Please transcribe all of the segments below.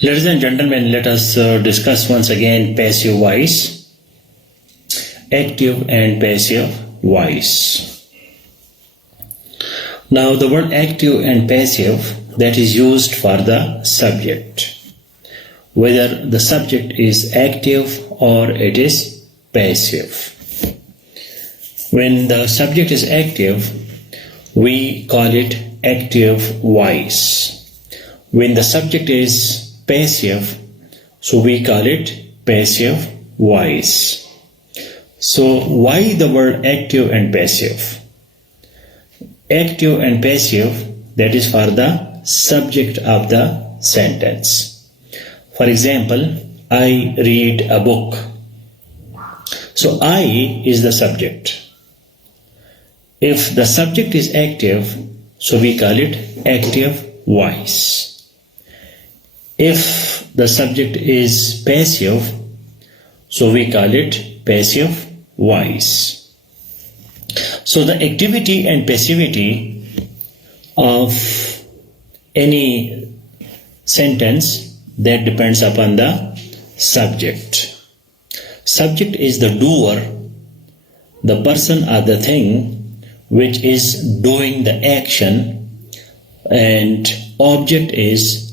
Ladies and gentlemen, let us discuss once again passive voice, active and passive voice. Now the word active and passive, that is used for the subject, whether the subject is active or it is passive. When the subject is active, we call it active voice. When the subject is passive, so we call it passive voice. So why the word active and passive? Active and passive, that is for the subject of the sentence. For example, I read a book. So I is the subject. If the subject is active, so we call it active voice. If the subject is passive, so we call it passive voice. So the activity and passivity of any sentence, that depends upon the subject. Subject is the doer, the person or the thing which is doing the action, and object is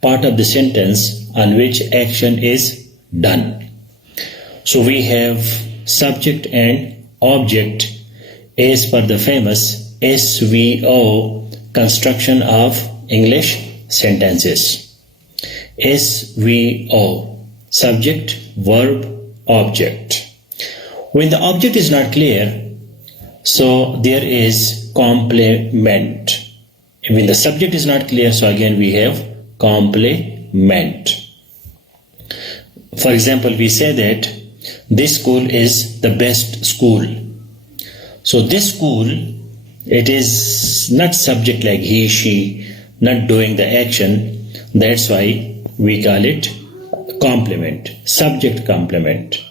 part of the sentence on which action is done. So we have subject and object as per the famous SVO construction of English sentences. SVO, subject, verb, object. When the object is not clear, so there is complement. When the subject is not clear, so again we have complement. For example, we say that this school is the best school. So this school, it is not subject like he, she, not doing the action. That's why we call it complement, subject complement.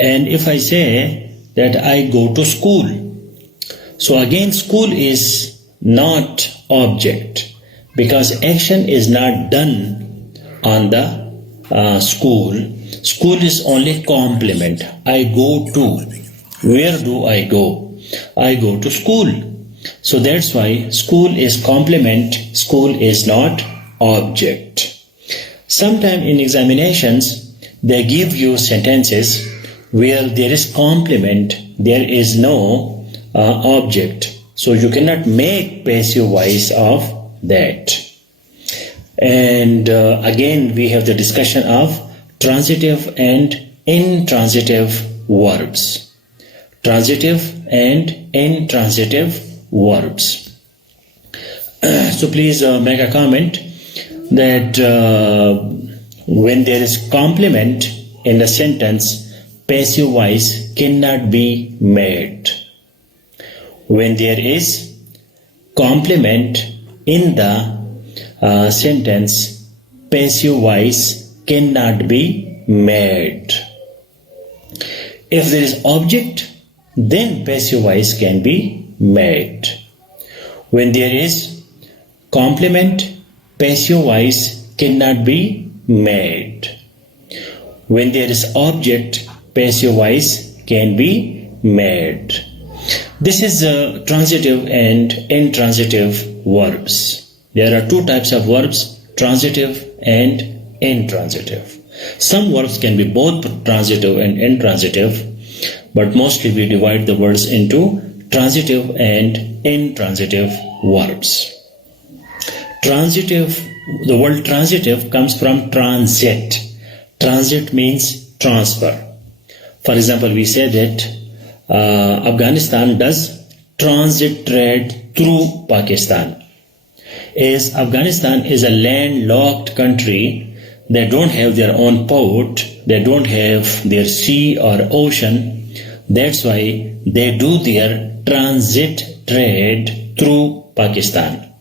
And if I say that I go to school, so again school is not object, because action is not done on the school. School is only complement. I go to. Where do I go? I go to school. So that's why school is complement, school is not object. Sometimes in examinations, they give you sentences where there is complement, there is no object. So you cannot make passive voice of that. And again we have the discussion of transitive and intransitive verbs. Transitive and intransitive verbs. So please make a comment that when there is complement in the sentence, passive voice cannot be made. When there is complement in the sentence, passive voice cannot be made. If there is object, then passive voice can be made. When there is complement, passive voice cannot be made. When there is object, passive voice can be made. This is transitive and intransitive verbs. There are two types of verbs, transitive and intransitive. Some verbs can be both transitive and intransitive, but mostly we divide the words into transitive and intransitive verbs. Transitive, the word transitive comes from transit. Transit means transfer. For example, we say that Afghanistan does transit trade through Pakistan. As Afghanistan is a landlocked country, they don't have their own port, they don't have their sea or ocean. That's why they do their transit trade through Pakistan.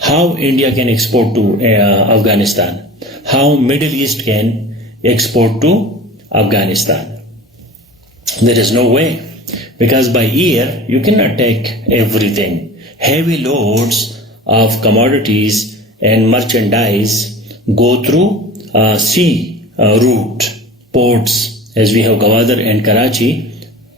How India can export to Afghanistan? How Middle East can export to Afghanistan? There is no way, because by air you cannot take everything. Heavy loads of commodities and merchandise go through sea route, ports, as we have Gwadar and Karachi.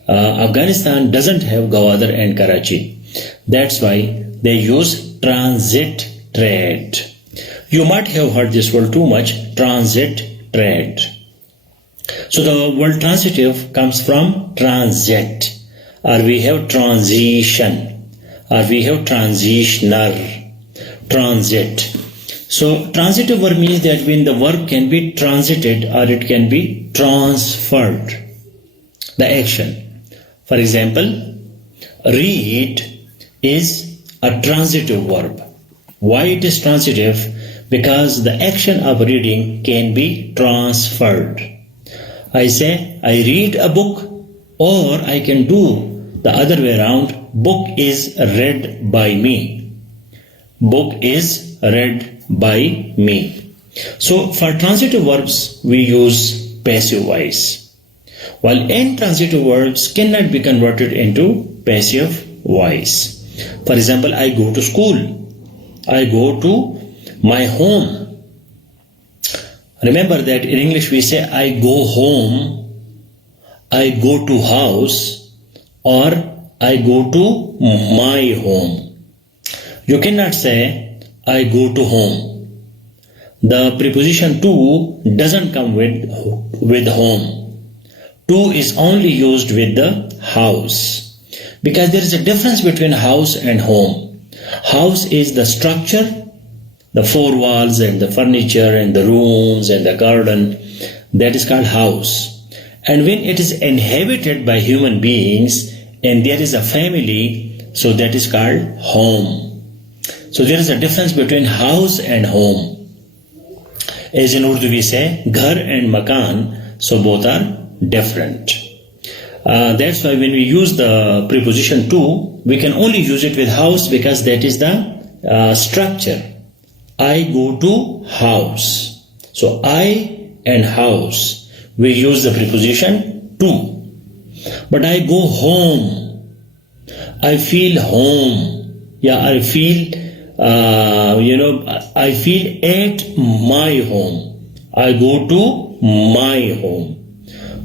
Afghanistan doesn't have Gwadar and Karachi. That's why they use transit trade. You might have heard this word too much, transit trade. So the word transitive comes from transit, or we have transition, or we have transitioner, transit. So transitive verb means that when the verb can be transited or it can be transferred, the action. For example, read is a transitive verb. Why it is transitive? Because the action of reading can be transferred. I say, I read a book, or I can do the other way around. Book is read by me. Book is read by me. So for transitive verbs, we use passive voice, while intransitive verbs cannot be converted into passive voice. For example, I go to school. I go to my home. Remember that in English we say I go home, I go to house, or I go to my home. You cannot say I go to home. The preposition to doesn't come with home. To is only used with the house, because there is a difference between house and home. House is the structure, the four walls and the furniture and the rooms and the garden. That is called house. And when it is inhabited by human beings and there is a family, so that is called home. So there is a difference between house and home. As in Urdu we say ghar and makan, so both are different. That's why when we use the preposition to, we can only use it with house, because that is the structure. I go to house. So I and house, we use the preposition to. But I go home. I feel home. Yeah, I feel, I feel at my home. I go to my home.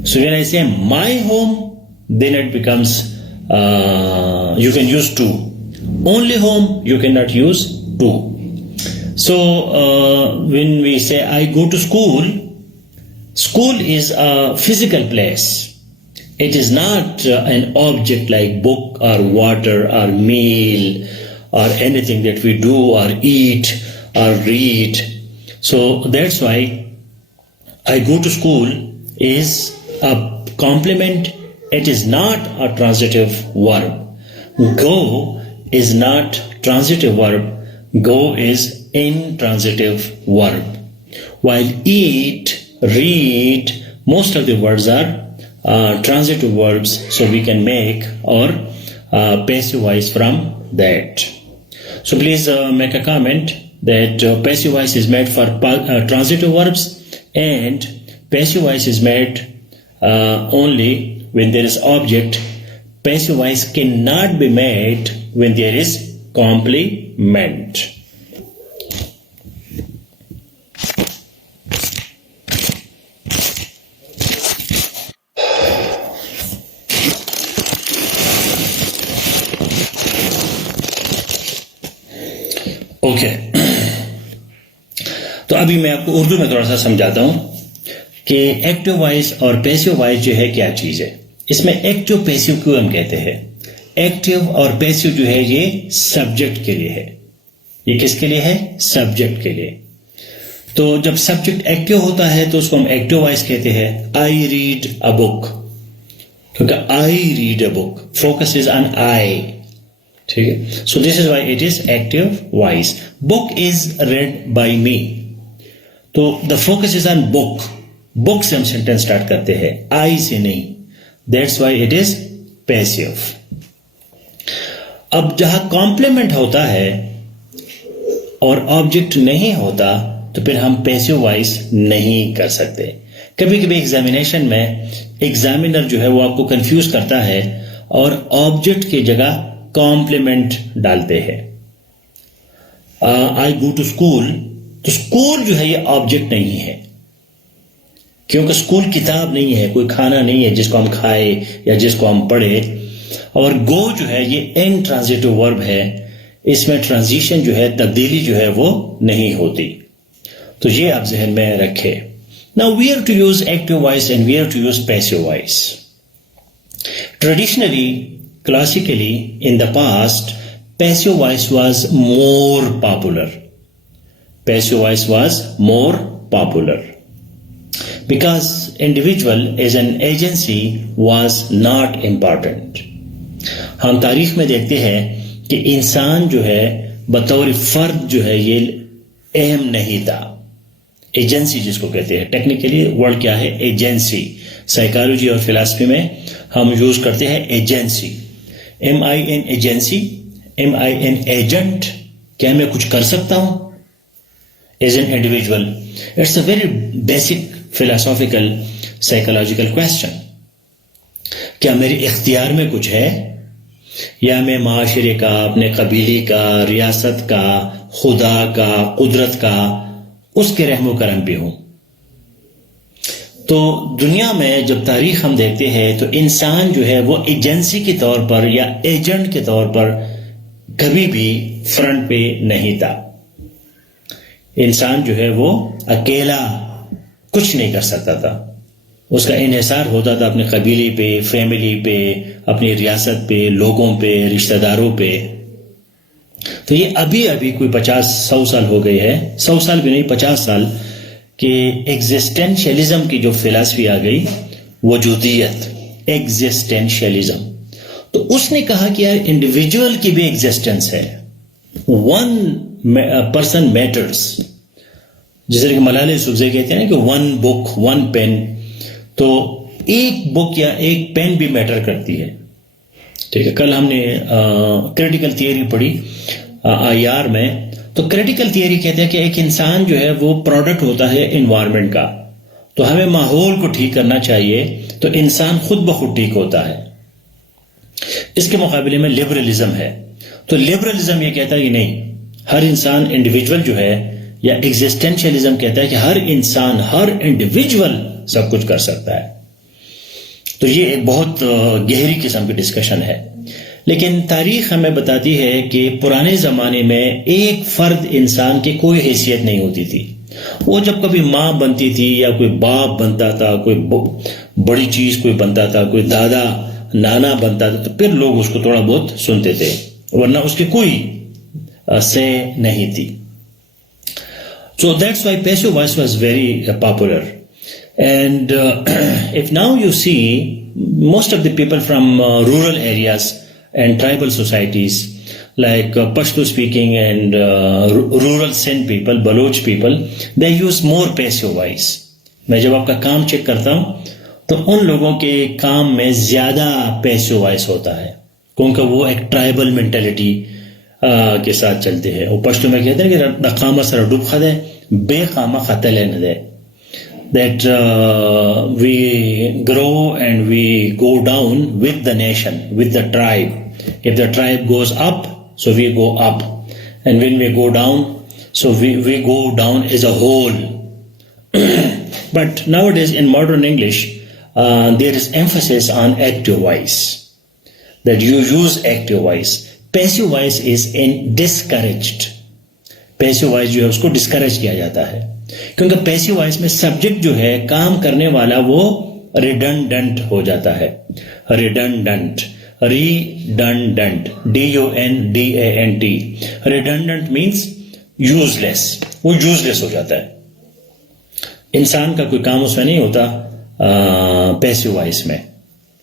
So when I say my home, then it becomes, you can use to. Only home, you cannot use to. So when we say I go to school, school is a physical place. It is not an object like book or water or meal or anything that we do or eat or read. So that's why I go to school is a complement. It is not a transitive verb. Go is not transitive verb. Go is intransitive verb. While eat, read, most of the words are transitive verbs, so we can make our passive voice from that. So please make a comment that passive voice is made for transitive verbs, and passive voice is made only when there is object. Passive voice cannot be made when there is complement. اوکے تو ابھی میں آپ کو اردو میں تھوڑا سا سمجھاتا ہوں کہ ایکٹیو وائس اور پیسیو وائس جو ہے کیا چیز ہے. اس میں ایکٹیو پیسیو کیوں ہم کہتے ہیں؟ ایکٹیو اور پیسیو جو ہے یہ سبجیکٹ کے لیے ہے. یہ کس کے لیے ہے؟ سبجیکٹ کے لیے. تو جب سبجیکٹ ایکٹیو ہوتا ہے تو اس کو ہم ایکٹیو وائس کہتے ہیں. آئی ریڈ اے بک، کیونکہ آئی ریڈ اے بک، فوکس از آن آئی. ٹھیک ہے. سو دس از وائی اٹ از ایکٹیو وائس. بک از ریڈ بائی می، تو دا فوکس از آن بک. بک سے ہم سینٹینس اسٹارٹ کرتے ہیں، آئی سے نہیں. دیٹس وائی اٹ از پیسیو. اب جہاں کمپلیمنٹ ہوتا ہے اور آبجیکٹ نہیں ہوتا تو پھر ہم پیسیو وائس نہیں کر سکتے. کبھی کبھی ایگزامینیشن میں ایگزامینر جو ہے وہ آپ کو کنفیوز کرتا ہے اور آبجیکٹ کی جگہ کمپلیمنٹ ڈالتے ہیں. آئی گو ٹو اسکول، تو اسکول جو ہے یہ آبجیکٹ نہیں ہے، کیونکہ اسکول کتاب نہیں ہے، کوئی کھانا نہیں ہے جس کو ہم کھائے یا جس کو ہم پڑھے. اور گو جو ہے یہ انٹرانزیٹو ورب ہے، اس میں ٹرانزیشن جو ہے، تبدیلی جو ہے وہ نہیں ہوتی. تو یہ آپ ذہن میں رکھے. Now we are to use active voice and we are to use passive voice. Traditionally, classically, in the past, passive voice was more popular. Passive voice was more popular because individual as an agency was not important. ہم تاریخ میں دیکھتے ہیں کہ انسان جو ہے بطور فرد جو ہے یہ اہم نہیں تھا. ایجنسی جس کو کہتے ہیں، ٹیکنیکلی ورڈ کیا ہے؟ ایجنسی. سائیکالوجی اور فلاسفی میں ہم یوز کرتے ہیں ایجنسی. MIN ایجنسی، MIN ایجنٹ. کیا میں کچھ کر سکتا ہوں ایز این انڈیویجول؟ اٹس اے ویری بیسک فلاسافیکل سائیکولوجیکل کویسچن. کیا میرے اختیار میں کچھ ہے، یا میں معاشرے کا، اپنے قبیلے کا، ریاست کا، خدا کا، قدرت کا، اس کے رحم و کرم پہ ہوں؟ تو دنیا میں جب تاریخ ہم دیکھتے ہیں تو انسان جو ہے وہ ایجنسی کے طور پر یا ایجنٹ کے طور پر کبھی بھی فرنٹ پہ نہیں تھا. انسان جو ہے وہ اکیلا کچھ نہیں کر سکتا تھا. اس کا انحصار ہوتا تھا اپنے قبیلے پہ، فیملی پہ، اپنی ریاست پہ، لوگوں پہ، رشتہ داروں پہ. تو یہ ابھی کوئی 50-100 سال ہو گئے ہے، 100 سال بھی نہیں، 50 سال کہ ایگزسٹینشیلزم کی جو فلسفی آ گئی، وجودیت، ایگزسٹینشیلزم. تو اس نے کہا کہ یار انڈیویجول کی بھی ایگزسٹنس ہے، ون پرسن میٹرز. جیسے کہ ملالہ یوسفزئی کہتے ہیں کہ ون بک ون پین. تو ایک بک یا ایک پین بھی میٹر کرتی ہے. ٹھیک ہے، کل ہم نے کریٹیکل تھیوری پڑھی IR میں. تو کریٹیکل تھیوری کہتے ہیں کہ ایک انسان جو ہے وہ پروڈکٹ ہوتا ہے انوائرمنٹ کا. تو ہمیں ماحول کو ٹھیک کرنا چاہیے تو انسان خود بخود ٹھیک ہوتا ہے. اس کے مقابلے میں لبرلزم ہے. تو لبرلزم یہ کہتا ہے کہ نہیں، ہر انسان انڈیویجول جو ہے، یا ایگزسٹینشیلزم کہتا ہے کہ ہر انسان، ہر انڈیویجول سب کچھ کر سکتا ہے. تو یہ ایک بہت گہری قسم کی ڈسکشن ہے. لیکن تاریخ ہمیں بتاتی ہے کہ پرانے زمانے میں ایک فرد انسان کی کوئی حیثیت نہیں ہوتی تھی. وہ جب کبھی ماں بنتی تھی یا کوئی باپ بنتا تھا، کوئی بڑی چیز کوئی بنتا تھا، کوئی دادا نانا بنتا تھا، تو پھر لوگ اس کو تھوڑا بہت سنتے تھے، ورنہ اس کی کوئی سے نہیں تھی. So that's why passive voice was very popular. And if now you see most of the people from rural areas and tribal societies like Pashto speaking and rural Sindh people, Baloch people, they use more passive voice. میں جب آپ کا کام چیک کرتا ہوں تو ان لوگوں کے کام میں زیادہ پیسو وائس ہوتا ہے، کیونکہ وہ ایک ٹرائبل مینٹلٹی کے ساتھ چلتے ہیں. وہ پشتو میں کہتے ہیں کہ رقامہ سر ڈوب خدے بے قامہ خطل نہ that we grow and we go down with the nation, with the tribe. If the tribe goes up, so we go up, and when we go down, so we go down as a whole. But nowadays in modern English there is emphasis on active voice, that you use active voice. Passive voice is discouraged. Passive voice جو ہے اس کو ڈسکریج کیا جاتا ہے، کیونکہ پیسو وائس میں سبجیکٹ جو ہے کام کرنے والا وہ ریڈنڈنٹ ہو جاتا ہے. ریڈنڈنٹ DUNDANT. ریڈنڈنٹ مینس یوز لیس. وہ یوز لیس ہو جاتا ہے. انسان کا کوئی کام اس میں نہیں ہوتا پیسو وائس میں،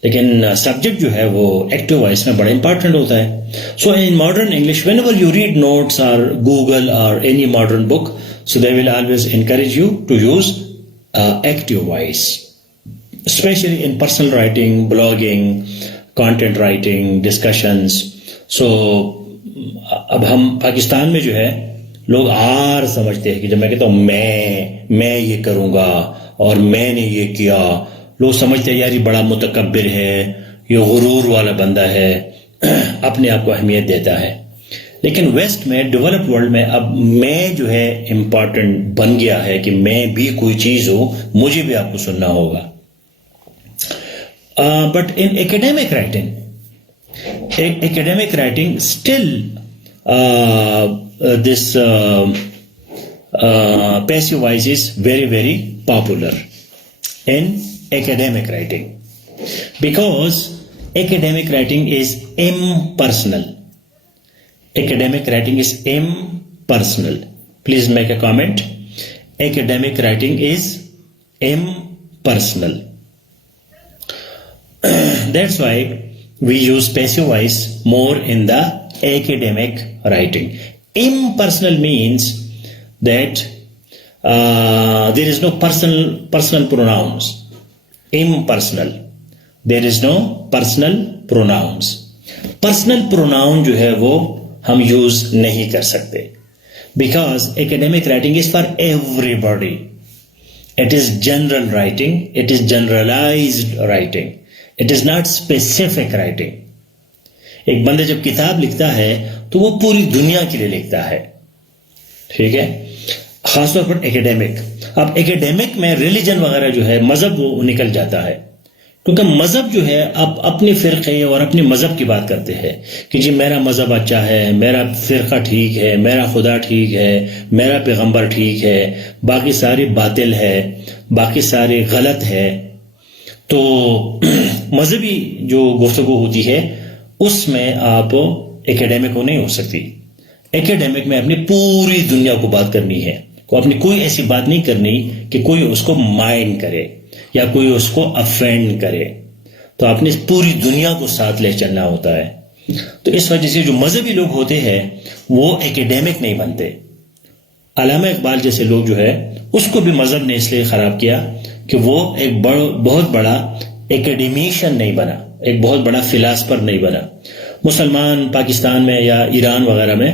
لیکن سبجیکٹ جو ہے وہ ایکٹیو وائس میں بڑا امپارٹنٹ ہوتا ہے. سو ان ماڈرن انگلش وین ایور یو ریڈ نوٹس اور گوگل اور اینی ماڈرن بک, so they will always encourage you to use active voice, especially in personal writing, blogging, content writing, discussions. So اب ہم پاکستان میں جو ہے لوگ آر سمجھتے ہیں کہ جب میں کہتا ہوں میں یہ کروں گا اور میں نے یہ کیا, لوگ سمجھتے ہیں یار یہ بڑا متکبر ہے, یہ غرور والا بندہ ہے, اپنے آپ کو اہمیت دیتا ہے. لیکن ویسٹ میں ڈیولپڈ ورلڈ میں اب میں جو ہے امپورٹنٹ بن گیا ہے کہ میں بھی کوئی چیز ہوں, مجھے بھی آپ کو سننا ہوگا. بٹ ان ایکیڈیمک رائٹنگ اسٹل this passive voice is very, very popular in academic writing, because academic writing is impersonal. Academic writing is impersonal. Please make a comment. Academic writing is impersonal. That's why we use passive voice more in the academic writing. Impersonal means that there is no personal pronouns. Impersonal. There is no personal pronouns. Personal pronoun جو ہے وہ ہم یوز نہیں کر سکتے, because academic writing is for everybody. It is general writing. It is generalized writing. It is not specific writing. ایک بندہ جب کتاب لکھتا ہے تو وہ پوری دنیا کے لیے لکھتا ہے, ٹھیک ہے, خاص طور پر ایکیڈیمک. اب ایکیڈیمک میں ریلیجن وغیرہ جو ہے, مذہب, وہ نکل جاتا ہے, کیونکہ مذہب جو ہے اب اپنے فرقے اور اپنے مذہب کی بات کرتے ہیں کہ جی میرا مذہب اچھا ہے, میرا فرقہ ٹھیک ہے, میرا خدا ٹھیک ہے, میرا پیغمبر ٹھیک ہے, باقی ساری باطل ہے, باقی سارے غلط ہے. تو مذہبی جو گفتگو ہوتی ہے اس میں آپ ایکیڈیمک کو نہیں ہو سکتی. ایکیڈیمک میں اپنی پوری دنیا کو بات کرنی ہے, اپنی کوئی ایسی بات نہیں کرنی کہ کوئی اس کو مائنڈ کرے یا کوئی اس کو افینڈ کرے. تو آپ نے پوری دنیا کو ساتھ لے چلنا ہوتا ہے. تو اس وجہ سے جو مذہبی لوگ ہوتے ہیں وہ ایکیڈیمک نہیں بنتے. علامہ اقبال جیسے لوگ جو ہے اس کو بھی مذہب نے اس لیے خراب کیا کہ وہ ایک بہت بڑا ایکیڈیمیشین نہیں بنا, ایک بہت بڑا فلاسفر نہیں بنا. مسلمان پاکستان میں یا ایران وغیرہ میں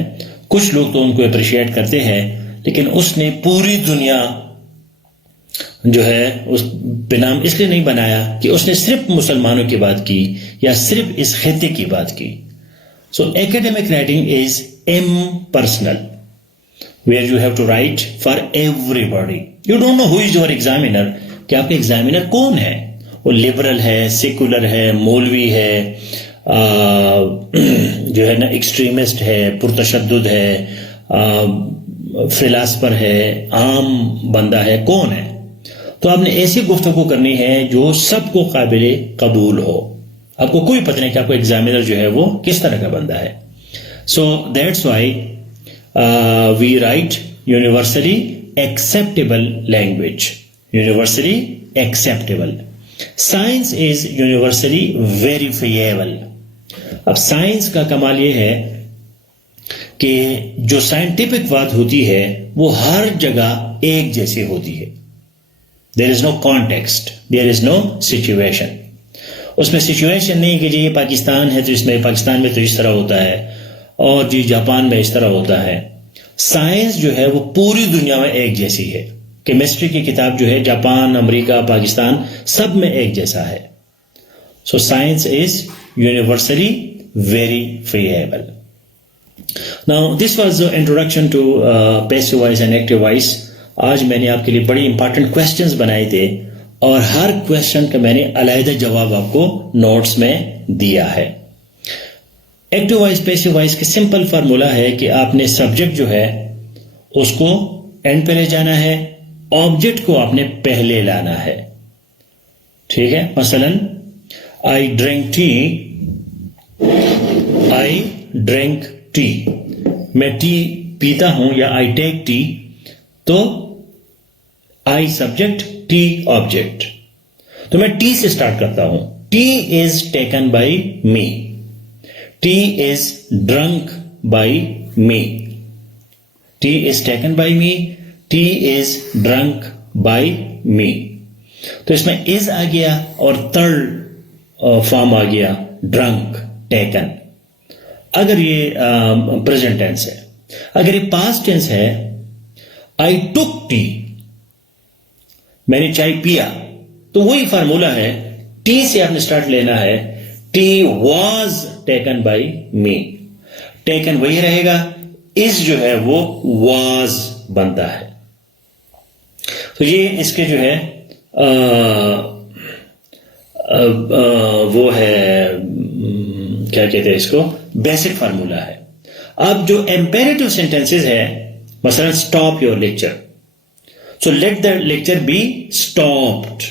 کچھ لوگ تو ان کو اپریشیٹ کرتے ہیں, لیکن اس نے پوری دنیا جو ہے اس پہ نام اس لیے نہیں بنایا کہ اس نے صرف مسلمانوں کی بات کی یا صرف اس خطے کی بات کی. سو ایکیڈیمک رائٹنگ از impersonal, where you have to write for everybody. You don't know who is your examiner, کہ آپ کے ایگزامینر کون ہے. وہ لبرل ہے, سیکولر ہے, مولوی ہے, جو ہے نا ایکسٹریمسٹ ہے, پرتشدد ہے, فلاسفر ہے, عام بندہ ہے, کون ہے. تو آپ نے ایسی گفتگو کرنی ہے جو سب کو قابل قبول ہو. آپ کو کوئی پتہ نہیں کہ آپ کو ایگزامینر جو ہے وہ کس طرح کا بندہ ہے. سو دیٹس وائی وی رائٹ یونیورسلی ایکسیپٹیبل لینگویج. یونیورسلی ایکسیپٹیبل. سائنس از یونیورسلی ویریفائیبل. اب سائنس کا کمال یہ ہے کہ جو سائنٹیفک بات ہوتی ہے وہ ہر جگہ ایک جیسی ہوتی ہے. دیر از نو کانٹیکسٹ, دیر از نو سچویشن. اس میں سچویشن نہیں کہ جی یہ پاکستان ہے تو اس میں پاکستان میں تو اس طرح ہوتا ہے اور جی جاپان میں اس طرح ہوتا ہے. سائنس جو ہے وہ پوری دنیا میں ایک جیسی ہے. کیمسٹری کی کتاب جو ہے جاپان, امریکہ, پاکستان سب میں ایک جیسا ہے. سو سائنس از یونیورسلی ویریفائیبل. Now this was the introduction to passive voice and active voice. آج میں نے آپ کے لیے بڑی امپارٹنٹ کویسچنز بنائے تھے اور ہر کویسچن کا میں نے علیحدہ جواب آپ کو نوٹس میں دیا ہے. ایکٹیو وائس پیسو وائس کی سمپل فارمولا ہے کہ آپ نے سبجیکٹ جو ہے اس کو اینڈ پہ لے جانا ہے, آبجیکٹ کو آپ نے پہلے لانا ہے. ٹھیک ہے, مثلا I drink tea. میں ٹی پیتا ہوں یا I take tea, تو I سبجیکٹ, ٹی آبجیکٹ. تو میں ٹی سے اسٹارٹ کرتا ہوں. ٹی از ٹیکن بائی می. ٹی از ڈرنک بائی می. ٹی از ٹیکن بائی می. ٹی از ڈرنک بائی می. تو اس میں از آ گیا اور تھرڈ فارم آ گیا ڈرنک, ٹیکن. اگر یہ پریزنٹ ٹینس ہے. اگر یہ پاسٹ ٹینس ہے, آئی ٹک ٹی, میں نے چائے پیا, تو وہی فارمولا ہے, ٹی سے آپ نے اسٹارٹ لینا ہے. ٹی واز ٹیکن بائی می. ٹیکن وہی رہے گا, از جو ہے وہ واز بنتا ہے. تو یہ اس کے جو ہے وہ ہے کیا کہتے ہیں اس کو, بیسک فارمولا ہے. اب جو امپیریٹو سینٹینسز ہے, مثلا اسٹاپ یور لیکچر, سو لیٹ دا لیکچر بی اسٹاپڈ.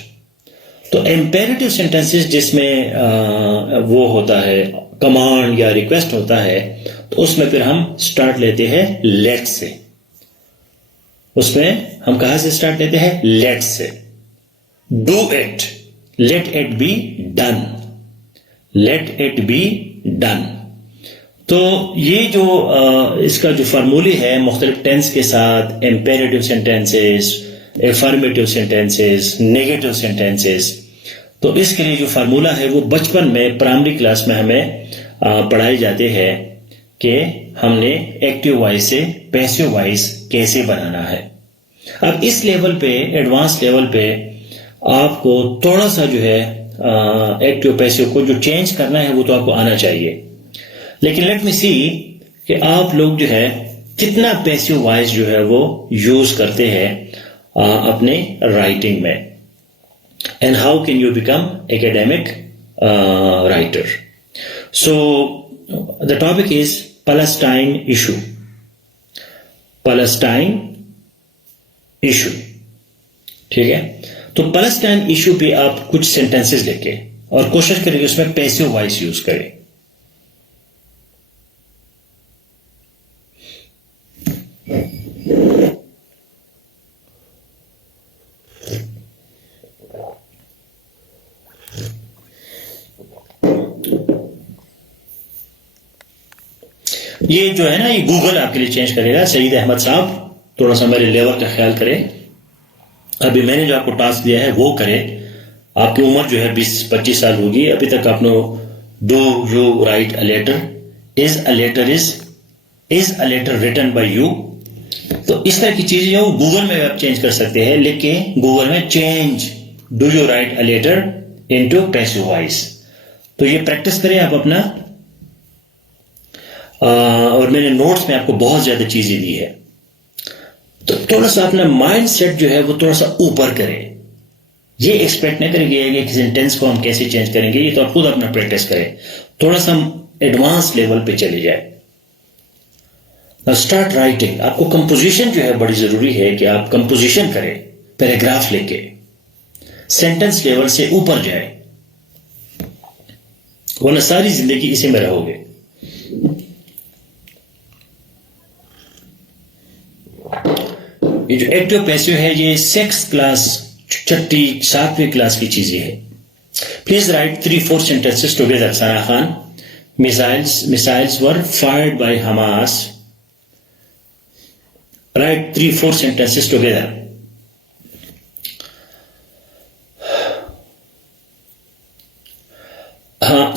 تو امپیریٹو سینٹینسز جس میں وہ ہوتا ہے کمانڈ یا ریکویسٹ ہوتا ہے, تو اس میں پھر ہم اسٹارٹ لیتے ہیں لیٹ سے. اس میں ہم کہاں سے اسٹارٹ لیتے ہیں؟ لیٹ سے. ڈو اٹ, لیٹ اٹ بی ڈن, لیٹ اٹ بی ڈن. تو یہ جو اس کا جو فارمولی ہے مختلف ٹینس کے ساتھ, امپیریٹو سینٹینسز, افرمیٹو سینٹینسز, نیگیٹو سینٹینسز, تو اس کے لیے جو فارمولا ہے وہ بچپن میں پرائمری کلاس میں ہمیں پڑھائے جاتے ہیں کہ ہم نے ایکٹیو وائس سے پیسیو وائس کیسے بنانا ہے. اب اس لیول پہ, ایڈوانس لیول پہ آپ کو تھوڑا سا جو ہے ایکٹیو پیسیو کو جو چینج کرنا ہے وہ تو آپ کو آنا چاہیے. لیکن لیٹ می سی کہ آپ لوگ جو ہے کتنا پیسیو وائس جو ہے وہ یوز کرتے ہیں اپنے رائٹنگ میں, اینڈ ہاؤ کین یو بیکم ایکیڈیمک رائٹر. سو دا ٹاپک از پیلسٹائن ایشو. پیلسٹائن ایشو, ٹھیک ہے. تو پیلسٹائن ایشو پہ آپ کچھ سینٹینسز لکھیں اور کوشش کریں کہ اس میں پیسیو وائس یوز کریں. یہ جو ہے نا, یہ گوگل آپ کے لیے چینج کرے گا. سعید احمد صاحب تھوڑا سا میرے لیول کا خیال کرے. ابھی میں نے جو آپ کو ٹاسک دیا ہے وہ کرے. آپ کی عمر جو ہے 20-25 سال ہوگی. ابھی تک آپ نے ڈو یو رائٹ اے لیٹر, از اے لیٹر ریٹن بائی یو. تو اس طرح کی چیزیں جو گوگل میں آپ چینج کر سکتے ہیں. لکھ کے گوگل میں چینج ڈو یو رائٹ اے لیٹر انٹو پیسیو وائس. تو یہ پریکٹس کریں آپ اپنا. اور میں نے نوٹس میں آپ کو بہت زیادہ چیزیں دی ہے, تو تھوڑا سا اپنا مائنڈ سیٹ جو ہے وہ تھوڑا سا اوپر کریں. یہ ایکسپیکٹ نہ کریں کہ کسی سینٹینس کو ہم کیسے چینج کریں گے. یہ تو آپ خود اپنا پریکٹس کریں. تھوڑا سا ہم ایڈوانس لیول پہ چلے جائیں. اسٹارٹ رائٹنگ. آپ کو کمپوزیشن جو ہے بڑی ضروری ہے کہ آپ کمپوزیشن کریں, پیراگراف لے کے سینٹینس لیول سے اوپر جائیں, ورنہ ساری زندگی اسی میں رہو گے. یہ جو ایکٹیو پیسیو ہے یہ 6 کلاس 7ویں کلاس کی چیزیں ہے. پلیز رائٹ 3-4 sentences together. ثنا خان, missiles were fired by Hamas. Write 3-4 sentences together.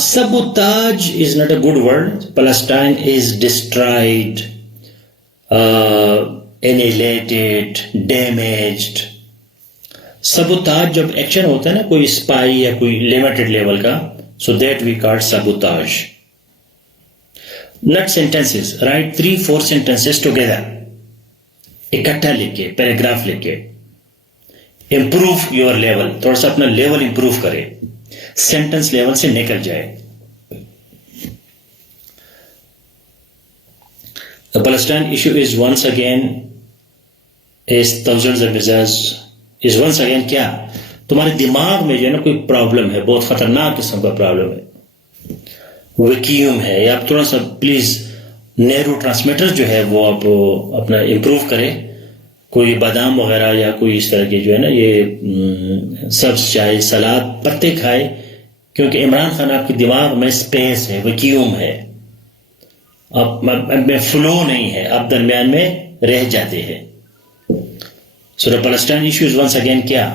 Sabotage is not a good word. Palestine is destroyed, annihilated, damaged. Sabotage جب ایکشن ہوتا ہے نا کوئی اسپائی یا کوئی لمیٹڈ لیول کا, so that we call sabotage. Not sentences. Write 3-4 sentences together. اکٹھا لکھ کے, پیراگراف لکھ کے. امپروو یور لیول. تھوڑا سا اپنا لیول امپروو کرے, سینٹینس لیول سے نکل جائے. The Palestine issue is once again is thousands of missiles is once again کیا تمہارے دماغ میں جو ہے نا کوئی پرابلم ہے, بہت خطرناک قسم کا پرابلم ہے, ویکیوم ہے. یا آپ تھوڑا سا پلیز نیرو ٹرانسمیٹر جو ہے وہ آپ اپنا امپروو کریں. کوئی بادام وغیرہ یا کوئی اس طرح کے جو ہے نا یہ سبز چائے, سلاد, پتے کھائے, کیونکہ عمران خان آپ کے دماغ میں اسپیس ہے, ویکیوم ہے, آپ میں فلو نہیں ہے, آپ درمیان میں رہ جاتے ہیں. سو دا پیلسٹائن ایشو از ونس اگین کیا,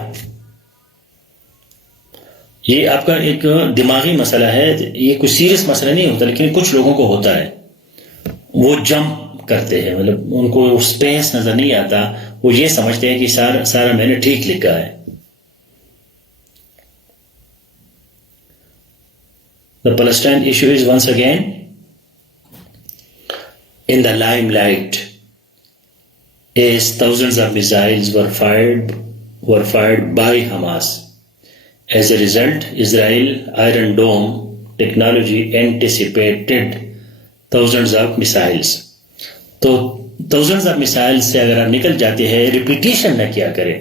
یہ آپ کا ایک دماغی مسئلہ ہے. یہ کوئی سیریس مسئلہ نہیں ہوتا, لیکن کچھ لوگوں کو ہوتا ہے. وہ جمپ کرتے ہیں, مطلب ان کو اسپیس نظر نہیں آتا, وہ یہ سمجھتے ہیں کہ سارا میں نے ٹھیک لکھا ہے. The Palestine issue is once again in the limelight is thousands of missiles were fired by Hamas. As a result, Israel Iron Dome technology anticipated thousands of missiles. تو thousands of missiles سے اگر آپ نکل جاتے ہیں ریپیٹیشن نہ کیا کریں.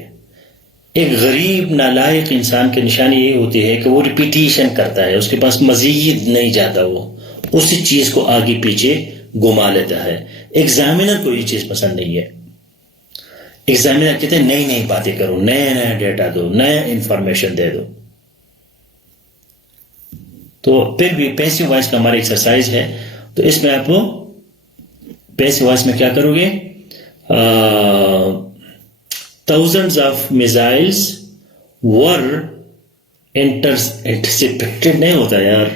ایک غریب نالائق انسان کی نشانی یہ ہوتی ہے کہ وہ ریپیٹیشن کرتا ہے, اس کے پاس مزید نہیں جاتا, وہ اسی چیز کو آگے پیچھے گما لیتا ہے. ایگزامینر کو یہ چیز پسند نہیں ہے. ایگزامینر کہتے ہیں نئی نئی باتیں کرو, نیا نیا ڈیٹا دو, نیا انفارمیشن دے دو. تو پھر بھی پیسو وائس کا ہمارا ایکسرسائز ہے, تو اس میں آپ کو پیسو وائس میں کیا کرو گے, thousands of missiles were anticipated نہیں ہوتا یار.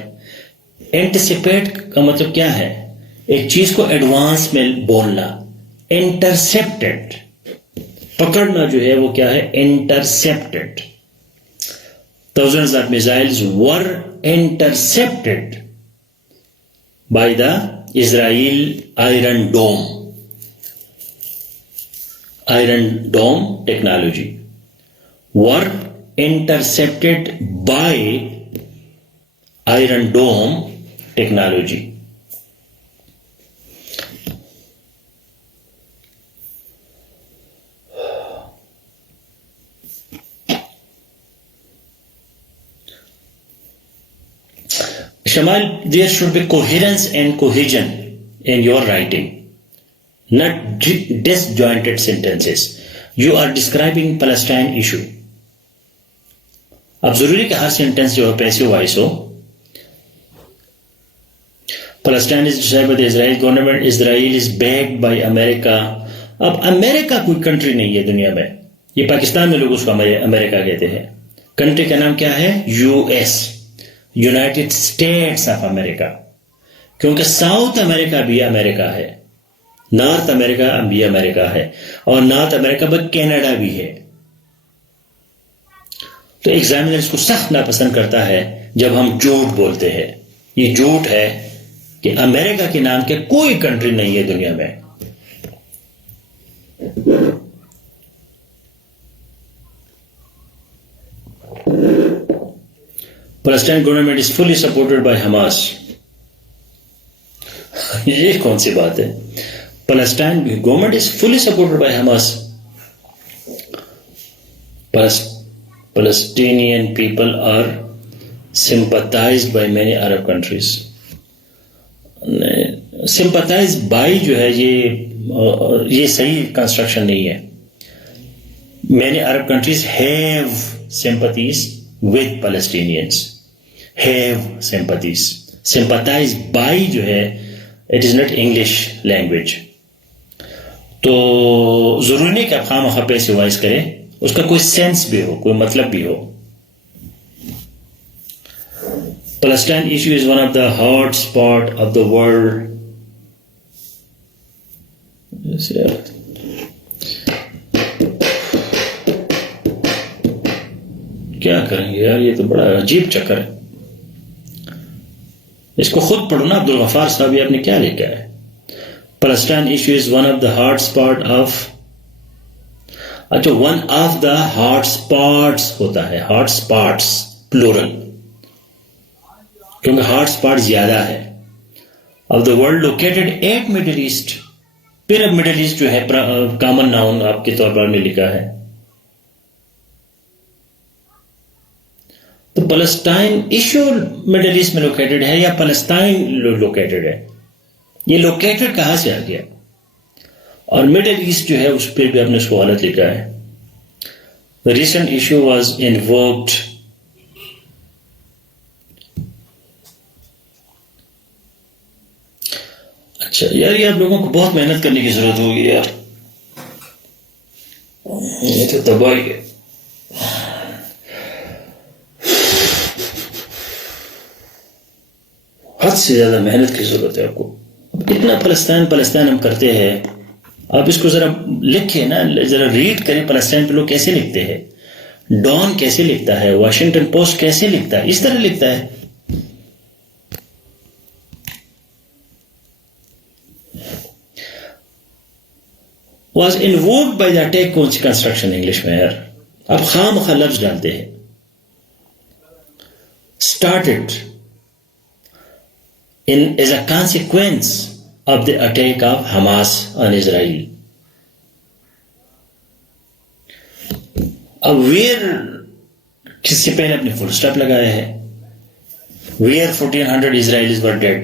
anticipate کا مطلب کیا ہے, ایک چیز کو ایڈوانس میں بولنا. intercepted پکڑنا جو ہے وہ کیا ہے, intercepted. thousands of missiles were intercepted by the Israel Iron Dome technology. Were intercepted by Iron Dome technology. Shamal, there should be coherence and cohesion in your writing, not disjointed sentences. You are describing Palestine issue. اب ضروری کہ ہر سینٹینس جو ہے پیسو وائس ہو. Palestine is decided by the Israeli government. Israel is backed by America. اب امریکہ کوئی کنٹری نہیں ہے دنیا میں. یہ پاکستان میں لوگ اس کو امریکہ کہتے ہیں. کنٹری کا نام کیا ہے, یو ایس, یونائٹڈ اسٹیٹس آف امریکہ. کیونکہ ساؤتھ امریکہ بھی امریکہ ہے, نارتھ امریکہ بھی امریکہ ہے, اور نارتھ امریکہ میں کینیڈا بھی ہے. تو ایگزامینر اس کو سخت ناپسند کرتا ہے جب ہم جھوٹ بولتے ہیں. یہ جھوٹ ہے کہ امریکہ کے نام کے کوئی کنٹری نہیں ہے دنیا میں. Palestine government is fully supported by Hamas. یہ کون سی بات ہے, Palestine government is fully supported by Hamas. Palestinian people are sympathized by many Arab countries. sympathize by جو ہے یہ صحیح کنسٹرکشن نہیں ہے. Many Arab countries have sympathies with Palestinians. Have sympathies. Sympathize by جو ہے it is not English language. تو ضروری نہیں کہ آپ خواہ مخواہ پیسے وائز کریں, اس کا کوئی سینس بھی ہو, کوئی مطلب بھی ہو. Palestine issue is one of the hot spot of the world. کیا کریں گے یار, یہ تو بڑا عجیب چکر ہے. اس کو خود پڑھو نا, عبد الغفار صاحب یہ آپ نے کیا لکھا ہے. Palestine issue is one of the hot spot of, اچھا one of the hot spots ہوتا ہے, hot spots plural, کیونکہ hot spot زیادہ ہے, of the world located at Middle East. پھر اب Middle East جو ہے کامن ناؤن آپ کے طور پر نے لکھا ہے. تو پلسٹائن ایشو مڈل ایسٹ میں لوکیٹڈ ہے یا پلسٹائن لوکیٹڈ ہے, یہ لوکیٹڈ کہاں سے آ گیا, اور مڈل ایسٹ جو ہے اس پہ بھی آپ نے اس کو غلط لکھا ہے. The recent issue was invoked. اچھا یار, یہ آپ لوگوں کو بہت محنت کرنے کی ضرورت ہوگی یار, یہ تو تباہی ہے. حد سے زیادہ محنت کی ضرورت ہے آپ کو. اتنا فلسطین ہم کرتے ہیں, آپ اس کو ذرا لکھیں نا, ذرا ریڈ کریں فلسطین پہ لوگ کیسے لکھتے ہیں, ڈان کیسے لکھتا ہے, واشنگٹن پوسٹ کیسے لکھتا ہے, اس طرح لکھتا ہے. was invoked by the attack construction English میں یار اب خام خواہ لفظ ڈالتے ہیں. Started as a consequence of the attack of Hamas on Israel. اب ویئر کس سے پہلے اپنے فل اسٹاپ لگایا ہے. ویئر 1400 Israelis were dead.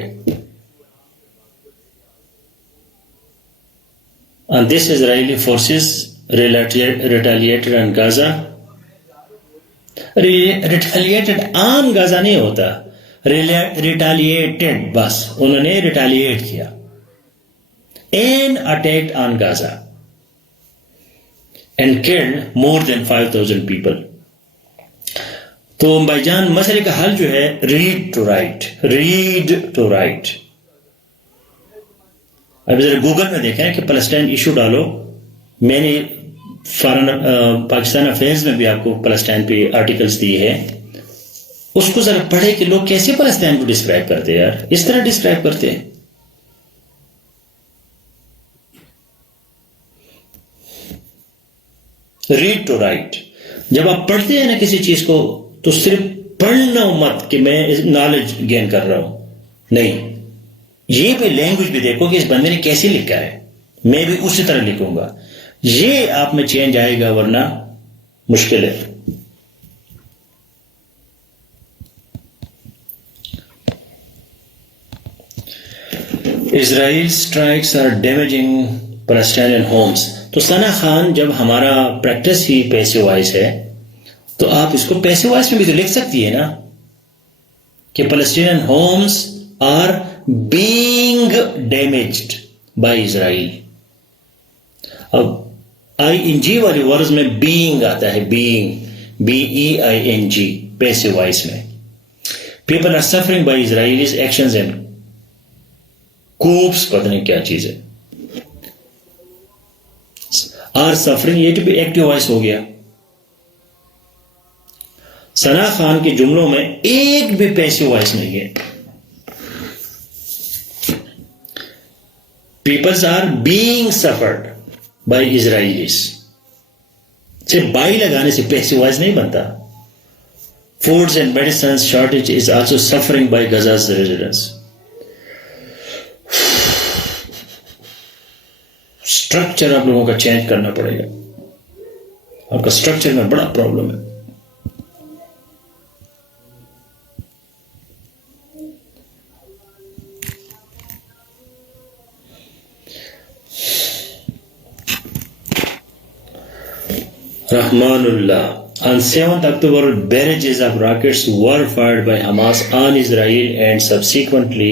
And this Israeli forces retaliated on Gaza. Retaliated on Gaza نہیں ہوتا, retaliated بس انہوں نے retaliate کیا and attacked on Gaza and killed more than 5,000 people. تو بھائی جان مسئلے کا حل جو ہے read to write. اب ذرا گوگل میں دیکھیں کہ پلسٹائن ایشو ڈالو. میں نے فارن پاکستان افیئرز میں بھی آپ کو پلسٹائن پہ آرٹیکلز دیے ہیں, اس کو ذرا پڑھے کہ لوگ کیسے پلسٹائن کو ڈسکرائب کرتے ہیں یار, اس طرح ڈسکرائب کرتے ہیں. ریڈ ٹو رائٹ. جب آپ پڑھتے ہیں نا کسی چیز کو تو صرف پڑھنا مت کہ میں نالج گین کر رہا ہوں, نہیں, یہ بھی لینگویج بھی دیکھو کہ اس بندے نے کیسے لکھا ہے, میں بھی اسی طرح لکھوں گا. یہ آپ میں چینج آئے گا, ورنہ مشکل ہے. اسرائیل اسٹرائکس آر ڈیمیجنگ پیلسٹائنین ہومس. تو ثنا خان جب ہمارا پریکٹس ہی پیسو وائس ہے تو آپ اس کو پیسو وائس میں بھی تو لکھ سکتی ہے نا کہ پیلسٹینین ہومس آر بینگ ڈیمیجڈ بائی اسرائیل. اب ING والی ورڈز میں بینگ آتا ہے, بینگ BEING پیسو وائس میں. پیپل آر سفرنگ بائی اسرائیلیز ایکشنز اینڈ کوپس, پتہ نہیں کیا چیز ہے. آر سفرنگ یہ تو بھی ایکٹیو وائس ہو گیا. ثنا خان کے جملوں میں ایک بھی پیسو وائس نہیں ہے. پیپلز آر بینگ سفرڈ بائی اسرائیلیز, صرف بائی لگانے سے پیسو وائس نہیں بنتا. فوڈز اینڈ میڈیسنز شارٹیج از آلسو سفرنگ بائی غزاز ریزیڈنٹس. اسٹرکچر آپ لوگوں کا چینج کرنا پڑے گا, آپ کا اسٹرکچر میں بڑا پرابلم ہے. رحمان اللہ. On 7th October, barrages of rockets were fired by Hamas on Israel and subsequently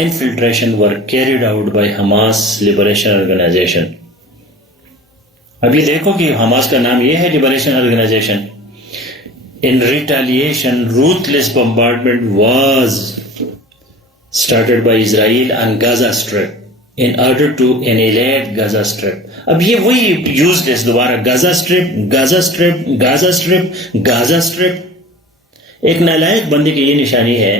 infiltration were carried out by Hamas Liberation Organization. اب یہ دیکھو کہ حماس کا نام یہ ہے Liberation Organization. In retaliation, ruthless bombardment was started by Israel on Gaza Strip in order to annihilate Gaza Strip. اب یہ وہی یوزڈ ہے دوبارہ, Gaza Strip. ایک نالائق بندے کی یہ نشانی ہے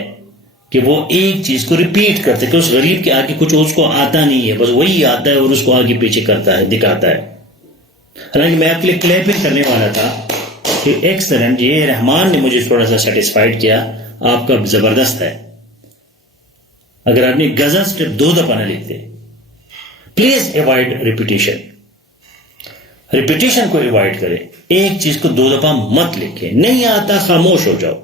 کہ وہ ایک چیز کو ریپیٹ کرتے کہ اس غریب کے آگے کچھ اس کو آتا نہیں ہے, بس وہی آتا ہے اور اس کو آگے پیچھے کرتا ہے, دکھاتا ہے. حالانکہ میں آپ کے لیے کلیپنگ کرنے والا تھا کہ ایکسلنٹ, یہ رحمان نے مجھے تھوڑا سا سیٹسفائڈ کیا, آپ کا زبردست ہے. اگر آپ نے Gaza Strip 2 دفعہ نہ لکھتے. پلیز اوائڈ ریپیٹیشن کو اوائڈ کریں. ایک چیز کو 2 دفعہ مت لکھیں, نہیں آتا خاموش ہو جاؤ.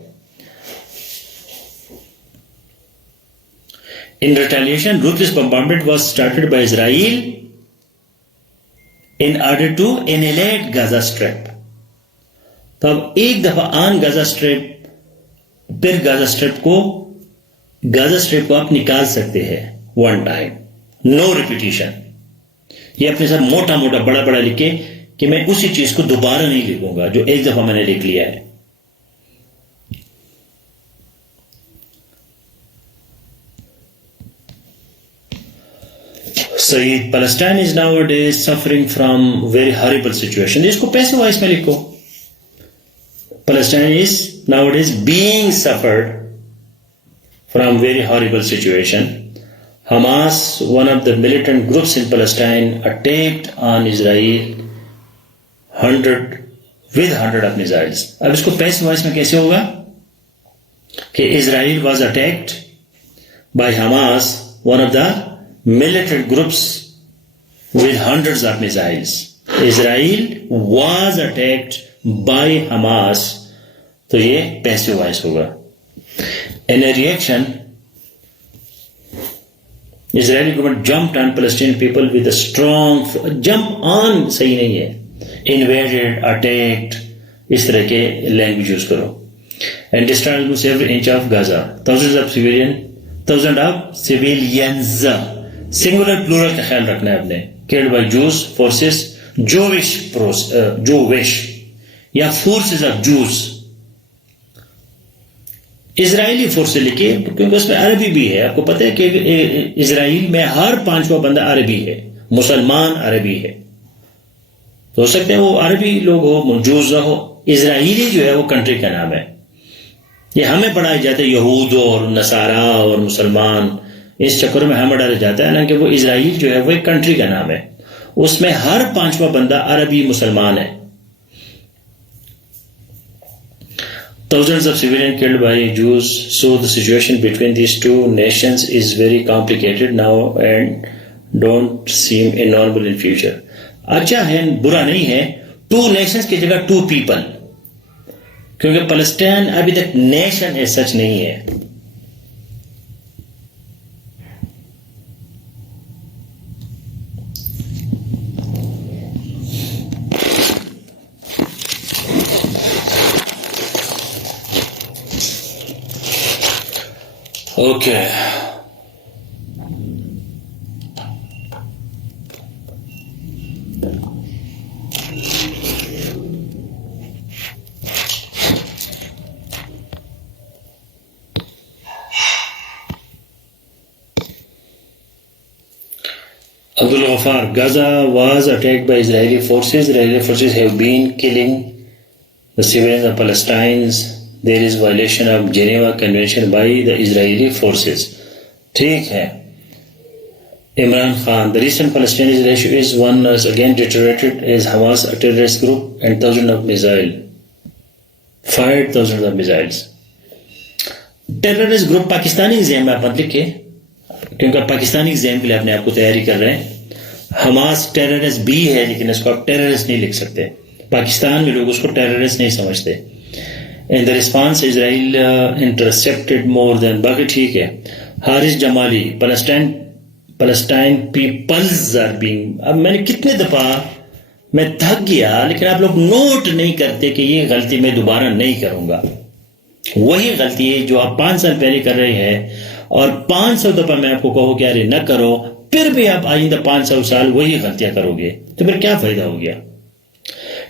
In retaliation, ruthless bombardment was started by Israel in order to annihilate Gaza Strip. تو اب ایک دفعہ آن Gaza Strip, پھر Gaza Strip کو آپ نکال سکتے ہیں one time. نو ریپیٹیشن. یہ اپنے ساتھ موٹا موٹا بڑا بڑا لکھے کہ میں اسی چیز کو دوبارہ نہیں لکھوں گا جو ایک دفعہ میں نے لکھ لیا ہے. سعید, Palestine is nowadays suffering from very horrible situation. اس کو پیسے وائس میں لکھو. Palestine is nowadays being suffered from very horrible situation. Hamas, one of the militant groups in Palestine, attacked on Israel 100 of missiles. اب اس کو پیس وائس میں کیسے ہوگا کہ Israel was attacked by Hamas, one of the militant groups with hundreds of missiles. Israel was attacked by Hamas. تو یہ پیسو وائس ہوگا. In a reaction, Israeli government jumped on Palestinian people with a strong jump on صحیح نہیں ہے, invaded, attacked, اس طرح کے لینگویج یوز کرو. And destroyed almost every inch of Gaza. Thousands of civilians, singular plural کا خیال رکھنا ہے آپ نے, killed by Jews forces, Jewish یا forces of Jews. اسرائیلی فورس سے لکھیے کیونکہ اس میں عربی بھی ہے. آپ کو پتہ ہے کہ اسرائیل میں ہر 5واں بندہ عربی ہے, مسلمان عربی ہے. تو ہو سکتے ہیں وہ عربی لوگ ہو, موجوز نہ ہو. اسرائیلی جو ہے وہ کنٹری کا نام ہے. یہ ہمیں پڑھایا جاتا ہے یہود اور نصارا اور مسلمان, اس چکر میں ہمیں ڈالا جاتا ہے نا کہ وہ اسرائیل جو ہے وہ ایک کنٹری کا نام ہے. اس میں ہر 5واں بندہ عربی مسلمان ہے. Thousands of civilians killed by Jews. So the situation between these two nations is very complicated now and don't seem normal in future. اچھا ہے, برا نہیں ہے, 2 nations کی جگہ 2 people, کیونکہ فلسطین ابھی تک نیشن ہے سچ نہیں ہے. Okay. Abdul Ghaffar, Gaza was attacked by Israeli forces. Israeli forces have been killing the civilians of Palestine. There is violation of Geneva Convention by the Israeli forces. ٹھیک ہے. Imran Khan, the recent Palestinian issue is one is again deteriorated as Hamas, a terrorist group, and thousands of missiles fired thousands of missiles. ٹیررسٹ گروپ پاکستانی ایگزام میں آپ مت لکھے کیونکہ پاکستانی ایگزام کے لیے اپنے آپ کو تیاری کر رہے ہیں. حماس ٹیررسٹ بھی ہے لیکن اس کو آپ ٹیررسٹ نہیں لکھ سکتے. پاکستان میں لوگ اس کو ٹیررسٹ نہیں سمجھتے. In the response, Israel intercepted more than باقی ٹھیک ہے. حارث جمالی, Palestine peoples are being. اب میں نے کتنے دفعہ میں تھک گیا لیکن آپ لوگ نوٹ نہیں کرتے کہ یہ غلطی میں دوبارہ نہیں کروں گا. وہی غلطی ہے جو آپ 5 سال پہلے کر رہے ہیں اور 500 دفعہ میں آپ کو کہوں کہ ارے نہ کرو, پھر بھی آپ آئندہ 500 سال وہی غلطیاں کرو گے تو پھر کیا فائدہ ہو گیا.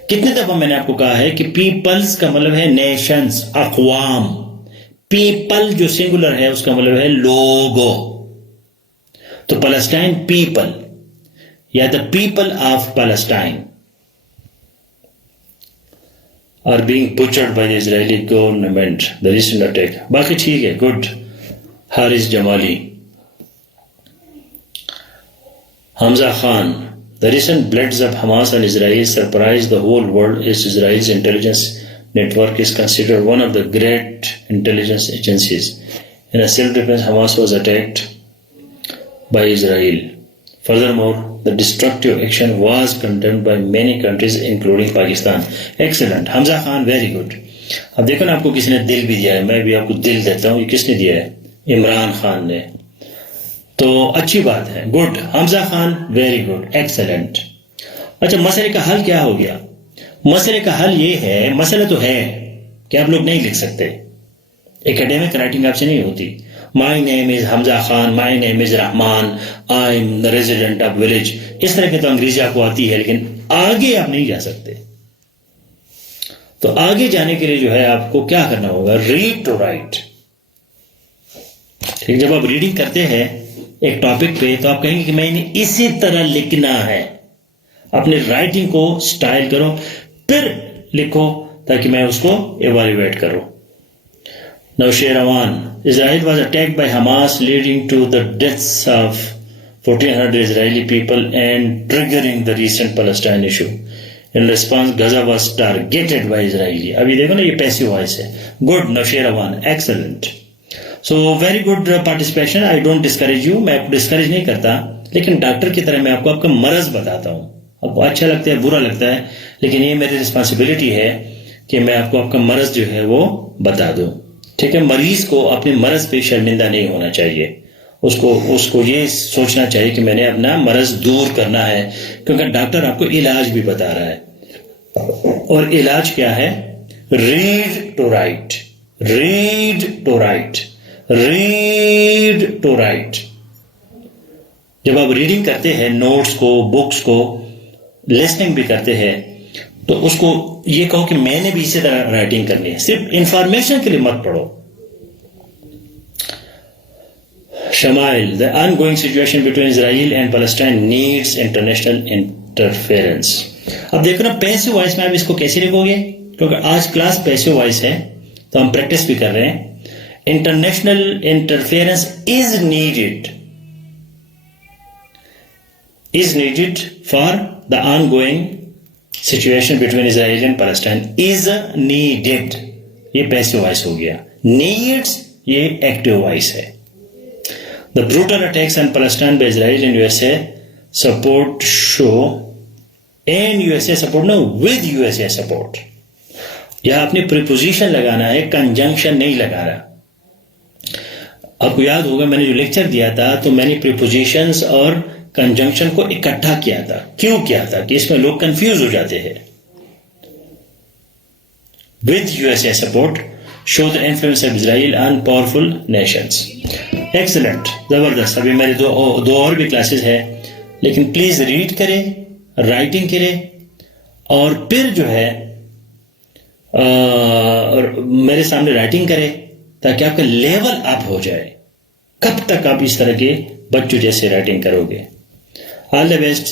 کتنے دفعہ میں نے آپ کو کہا ہے کہ پیپلز کا مطلب ہے نیشنز, اقوام. پیپل جو سنگولر ہے اس کا مطلب ہے لوگو. تو پلسٹائن پیپل یا دا پیپل آف پلسٹائن are being butchered by the Israeli government, the recent attack. باقی ٹھیک ہے, good. حارث جمالی. حمزہ خان, the recent bloods of Hamas and Israel surprised the whole world as Israel's intelligence network is considered one of the great intelligence agencies. In a self-defense, Hamas was attacked by Israel. Furthermore, the destructive action was condemned by many countries including Pakistan. Excellent. حمزہ خان, very good. اب دیکھو نا آپ کو کسی نے دل بھی دیا ہے, میں بھی آپ کو دل دیتا ہوں. یہ کس نے دیا ہے؟ عمران خان نے. تو اچھی بات ہے, گڈ. حمزہ خان, ویری گڈ, ایکسلنٹ. اچھا, مسئلے کا حل کیا ہو گیا؟ مسئلے کا حل یہ ہے, مسئلہ تو ہے کہ آپ لوگ نہیں لکھ سکتے, ایکیڈیمک رائٹنگ آپ سے نہیں ہوتی. My name is Hamza Khan, my name is Rahman, I'm the resident of village. اس طرح کی تو انگریزی آپ کو آتی ہے لیکن آگے آپ نہیں جا سکتے. تو آگے جانے کے لیے جو ہے آپ کو کیا کرنا ہوگا؟ ریڈ ٹو رائٹ. ٹھیک, جب آپ ریڈنگ کرتے ہیں ایک ٹاپک پہ تو آپ کہیں گے کہ میں نے اسی طرح لکھنا ہے. اپنے رائٹنگ کو سٹائل کرو پھر لکھو تاکہ میں اس کو ایویلویٹ کروں. Nowsherawan. Israel was attacked by Hamas, leading to the deaths of 1,400 Israeli people and triggering the recent Palestine issue. In response, Gaza was targeted by Israeli. ابھی دیکھو نا یہ پیسو وائس ہے. Good, Nowsherawan, excellent. So very good participation. I don't discourage you. میں آپ کو ڈسکریج نہیں کرتا, لیکن ڈاکٹر کی طرح میں آپ کو آپ کا مرض بتاتا ہوں. آپ کو اچھا لگتا ہے, برا لگتا ہے, لیکن یہ میری رسپانسبلٹی ہے کہ میں آپ کو آپ کا مرض جو ہے وہ بتا دوں. ٹھیک ہے, مریض کو اپنے مرض پہ شرمندہ نہیں ہونا چاہیے. اس کو یہ سوچنا چاہیے کہ میں نے اپنا مرض دور کرنا ہے, کیونکہ ڈاکٹر آپ کو علاج بھی بتا رہا ہے. اور علاج کیا ہے؟ ریڈ ٹو رائٹ, ریڈ ٹو رائٹ, ریڈ ٹو رائٹ. جب آپ ریڈنگ کرتے ہیں نوٹس کو, بکس کو, لسننگ بھی کرتے ہیں, تو اس کو یہ کہو کہ میں نے بھی اسی طرح رائٹنگ کرنی ہے. صرف انفارمیشن کے لیے مت پڑھو. شمائل, the ongoing situation between Israel and Palestine needs international interference. اب دیکھو نا پیسو وائس میں آپ اس کو کیسے لکھو گے, کیونکہ آج کلاس پیسو وائس ہے تو ہم پریکٹس بھی کر رہے ہیں. انٹرنیشنل انٹرفیئرنس از نیڈیڈ فار دا آن گوئنگ سچویشن بٹوین اسرائیل اینڈ پالسٹائن. از نیڈیڈ یہ پیسو وائس ہو گیا, نیڈس یہ ایکٹیو وائس ہے. The brutal attacks on Palestine by Israel and USA support show, and USA support, no, with USA support. یہاں اپنی پریپوزیشن لگانا ہے, کنجنکشن نہیں لگا رہا. آپ کو یاد ہوگا میں نے جو لیکچر دیا تھا تو میں نے پریپوزیشنز اور کنجنکشن کو اکٹھا کیا تھا. کیوں کیا تھا؟ کہ اس میں لوگ کنفیوز ہو جاتے ہیں. With USA support show the influence of Israel on powerful nations. ایکسلنٹ, زبردست. ابھی میرے دو اور بھی کلاسز ہے, لیکن پلیز ریڈ کرے, رائٹنگ کرے, اور پھر جو ہے میرے سامنے رائٹنگ کرے تاکہ آپ کا لیول اپ ہو جائے. کب تک آپ اس طرح کے بچوں جیسے رائٹنگ کرو گے؟ آل دا بیسٹ.